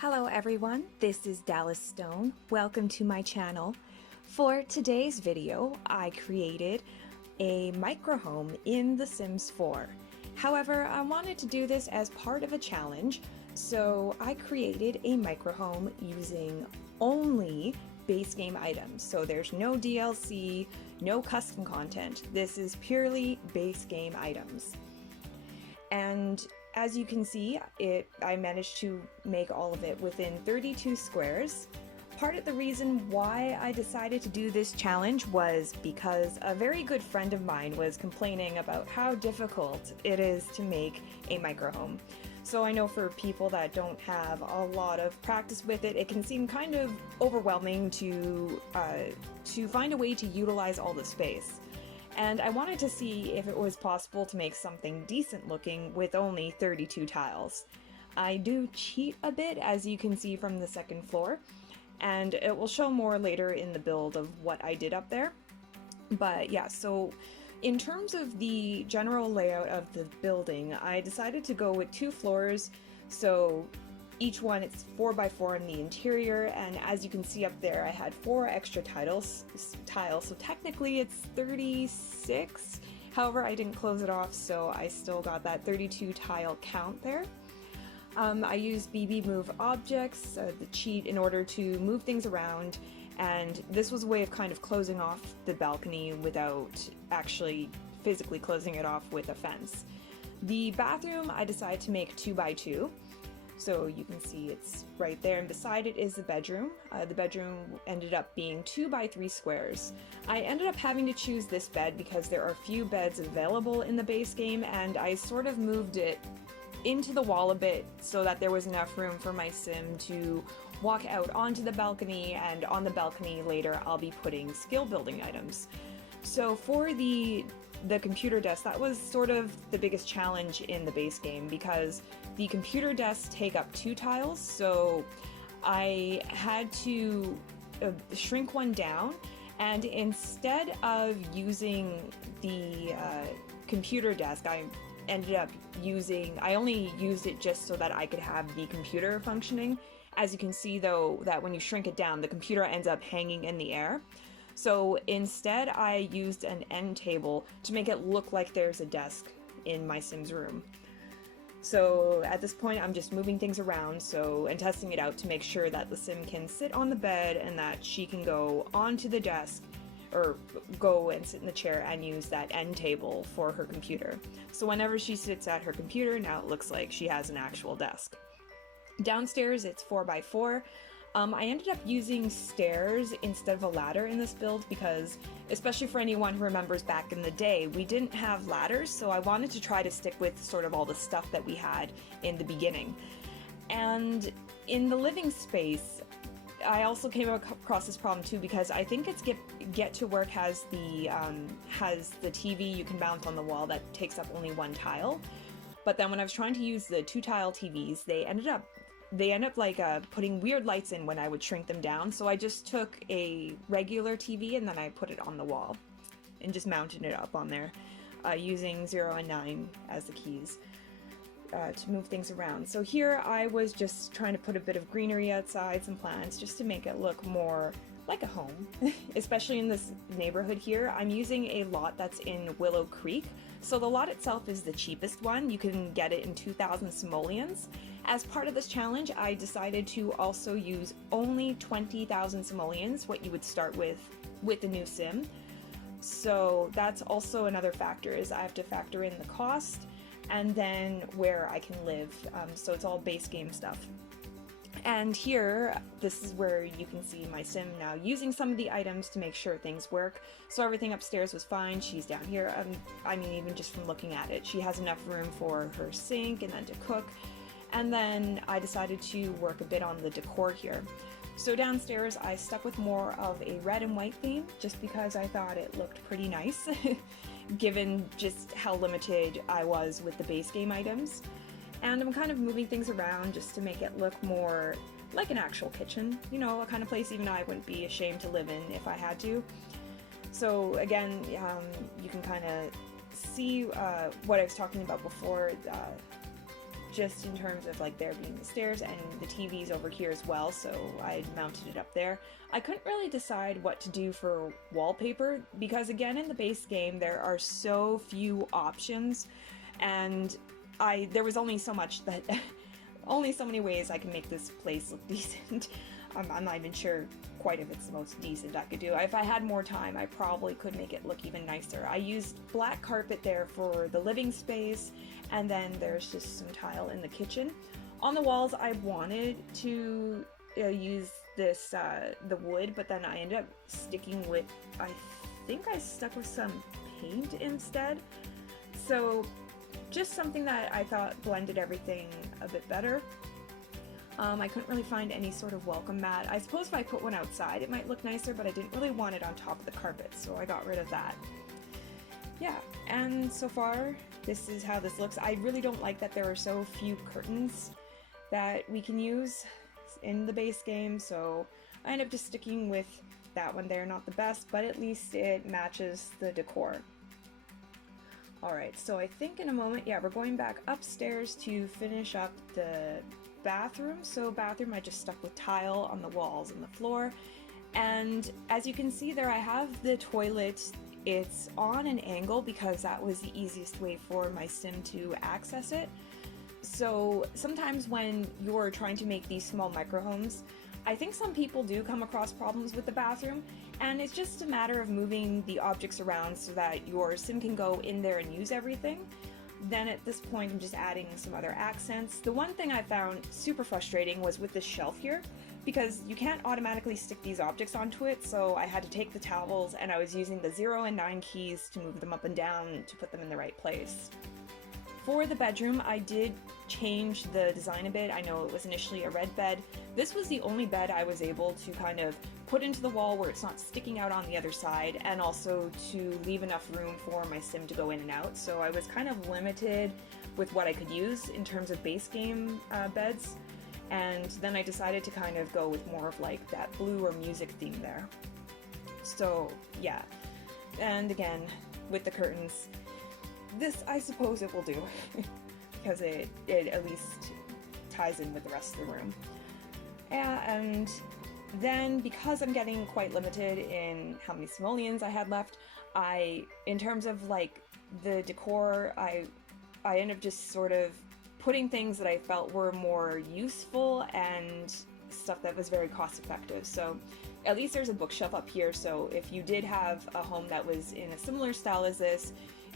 Hello everyone, this is Dallas Stone. Welcome to my channel. For today's video, I created a microhome in The Sims 4. However, I wanted to do this as part of a challenge, so I created a microhome using only base game items. So there's no DLC, no custom content. This is purely base game items. And as you can see, I managed to make all of it within 32 squares. Part of the reason why I decided to do this challenge was because a very good friend of mine was complaining about how difficult it is to make a microhome. So I know for people that don't have a lot of practice with it, it can seem kind of overwhelming to find a way to utilize all the space. And I wanted to see if it was possible to make something decent looking with only 32 tiles. I do cheat a bit, as you can see from the second floor, and it will show more later in the build of what I did up there. But yeah, so in terms of the general layout of the building, I decided to go with 2 floors, so each one it's 4x4 in the interior, and as you can see up there, I had 4 extra tiles, so technically it's 36. However, I didn't close it off, so I still got that 32 tile count there. I used BB Move Objects, the cheat, in order to move things around, and this was a way of kind of closing off the balcony without actually physically closing it off with a fence. The bathroom I decided to make 2x2. So you can see it's right there, and beside it is the bedroom. The bedroom ended up being 2x3 squares. I ended up having to choose this bed because there are few beds available in the base game, and I sort of moved it into the wall a bit so that there was enough room for my sim to walk out onto the balcony, and on the balcony later I'll be putting skill building items. So for the computer desk, that was sort of the biggest challenge in the base game because the computer desks take up 2 tiles, so I had to shrink one down, and instead of using the computer desk, I only used it just so that I could have the computer functioning. As you can see though, that when you shrink it down, the computer ends up hanging in the air. So instead I used an end table to make it look like there's a desk in my sim's room. So at this point I'm just moving things around and testing it out to make sure that the sim can sit on the bed and that she can go onto the desk or go and sit in the chair and use that end table for her computer. So whenever she sits at her computer, now it looks like she has an actual desk. Downstairs it's 4x4. I ended up using stairs instead of a ladder in this build because, especially for anyone who remembers back in the day, we didn't have ladders, so I wanted to try to stick with sort of all the stuff that we had in the beginning. And in the living space, I also came across this problem too because I think it's Get to Work has the TV you can mount on the wall that takes up only 1 tile. But then when I was trying to use the 2 tile TVs, they end up like putting weird lights in when I would shrink them down, so I just took a regular TV and then I put it on the wall and just mounted it up on there using 0 and 9 as the keys to move things around. So here I was just trying to put a bit of greenery outside, some plants, just to make it look more like a home, especially in this neighborhood here. I'm using a lot that's in Willow Creek. So the lot itself is the cheapest one. You can get it in 2,000 simoleons. As part of this challenge, I decided to also use only 20,000 simoleons, what you would start with the new sim. So that's also another factor, is I have to factor in the cost and then where I can live. So it's all base game stuff. And here, this is where you can see my sim now using some of the items to make sure things work. So everything upstairs was fine. She's down here. I mean, even just from looking at it, she has enough room for her sink and then to cook. And then I decided to work a bit on the decor here. So downstairs, I stuck with more of a red and white theme just because I thought it looked pretty nice, given just how limited I was with the base game items. And I'm kind of moving things around just to make it look more like an actual kitchen, you know, a kind of place even I wouldn't be ashamed to live in if I had to. So again, you can kind of see what I was talking about before, just in terms of like there being the stairs and the TV's over here as well, so I mounted it up there. I couldn't really decide what to do for wallpaper because again in the base game there are so few options, and there was only so much that only so many ways I can make this place look decent. I'm not even sure quite if it's the most decent I could do. If I had more time, I probably could make it look even nicer. I used black carpet there for the living space, and then there's just some tile in the kitchen. On the walls, I wanted to use this, the wood, but then I ended up sticking with, I think I stuck with some paint instead. So just something that I thought blended everything a bit better. I couldn't really find any sort of welcome mat. I suppose if I put one outside it might look nicer, but I didn't really want it on top of the carpet, so I got rid of that. Yeah, and so far this is how this looks. I really don't like that there are so few curtains that we can use in the base game, so I end up just sticking with that one there. Not the best, but at least it matches the decor. Alright, so I think in a moment, yeah, we're going back upstairs to finish up the bathroom. So bathroom, I just stuck with tile on the walls and the floor, and as you can see there I have the toilet. It's on an angle because that was the easiest way for my sim to access it. So sometimes when you're trying to make these small micro homes, I think some people do come across problems with the bathroom, and it's just a matter of moving the objects around so that your sim can go in there and use everything. Then at this point I'm just adding some other accents. The one thing I found super frustrating was with this shelf here, because you can't automatically stick these objects onto it, so I had to take the towels and I was using the 0 and 9 keys to move them up and down to put them in the right place. For the bedroom, I did change the design a bit. I know it was initially a red bed. This was the only bed I was able to kind of put into the wall where it's not sticking out on the other side, and also to leave enough room for my sim to go in and out. So I was kind of limited with what I could use in terms of base game beds, and then I decided to kind of go with more of like that blue or music theme there. So yeah, and again with the curtains, this I suppose it will do because it at least ties in with the rest of the room. And then because I'm getting quite limited in how many simoleons I had left, in terms of like the decor, I end up just sort of putting things that I felt were more useful and stuff that was very cost effective. So at least there's a bookshelf up here, so if you did have a home that was in a similar style as this,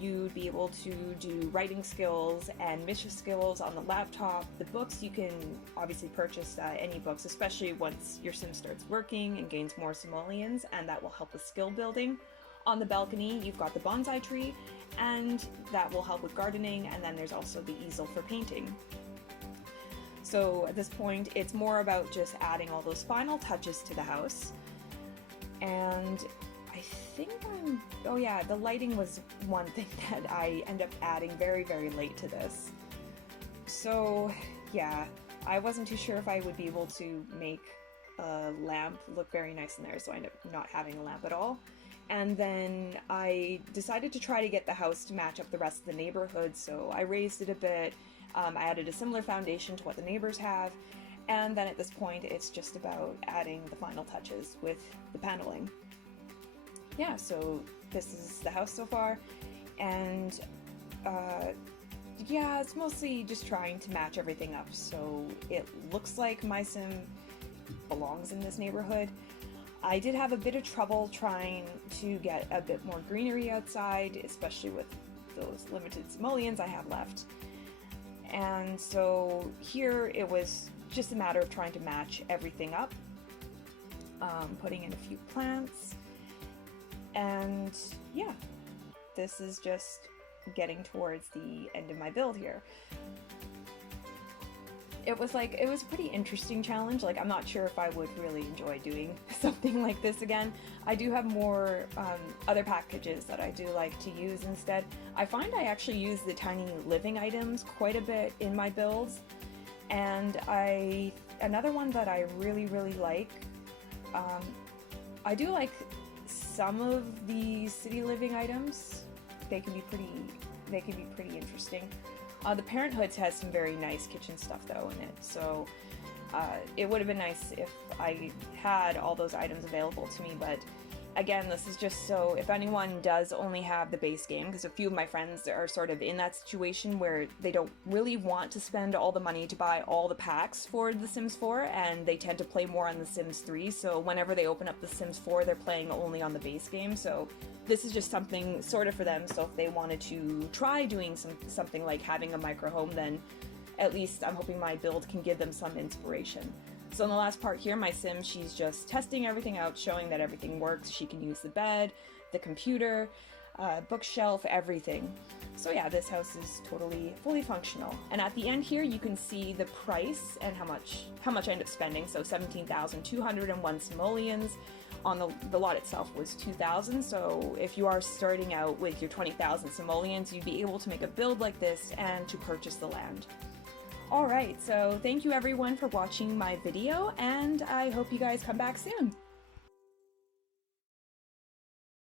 you'd be able to do writing skills and mischief skills on the laptop. The books, you can obviously purchase any books, especially once your sim starts working and gains more simoleons, and that will help with skill building. On the balcony, you've got the bonsai tree, and that will help with gardening, and then there's also the easel for painting. So at this point, it's more about just adding all those final touches to the house. And I think oh yeah, the lighting was one thing that I end up adding very, very late to this. So yeah, I wasn't too sure if I would be able to make a lamp look very nice in there, so I ended up not having a lamp at all. And then I decided to try to get the house to match up the rest of the neighborhood, so I raised it a bit. I added a similar foundation to what the neighbors have, and then at this point it's just about adding the final touches with the paneling. Yeah, so this is the house so far, and yeah, it's mostly just trying to match everything up so it looks like my sim belongs in this neighborhood. I did have a bit of trouble trying to get a bit more greenery outside, especially with those limited simoleons I have left. And so here it was just a matter of trying to match everything up, putting in a few plants, and yeah, this is just getting towards the end of my build here. It was a pretty interesting challenge. Like, I'm not sure if I would really enjoy doing something like this again. I do have more other packages that I do like to use instead. I find I actually use the tiny living items quite a bit in my builds, and another one that I really, really like, I do like some of the city living items. They can be pretty interesting. The Parenthoods has some very nice kitchen stuff though in it, so it would have been nice if I had all those items available to me, but again, this is just so if anyone does only have the base game, because a few of my friends are sort of in that situation where they don't really want to spend all the money to buy all the packs for The Sims 4, and they tend to play more on The Sims 3, so whenever they open up The Sims 4, they're playing only on the base game, so this is just something sort of for them, so if they wanted to try doing something like having a micro home, then at least I'm hoping my build can give them some inspiration. So in the last part here, my sim, she's just testing everything out, showing that everything works. She can use the bed, the computer, bookshelf, everything. So yeah, this house is totally fully functional. And at the end here, you can see the price and how much I ended up spending. So 17,201 simoleons. On the lot itself was 2,000. So if you are starting out with your 20,000 simoleons, you'd be able to make a build like this and to purchase the land. Alright, so thank you everyone for watching my video, and I hope you guys come back soon.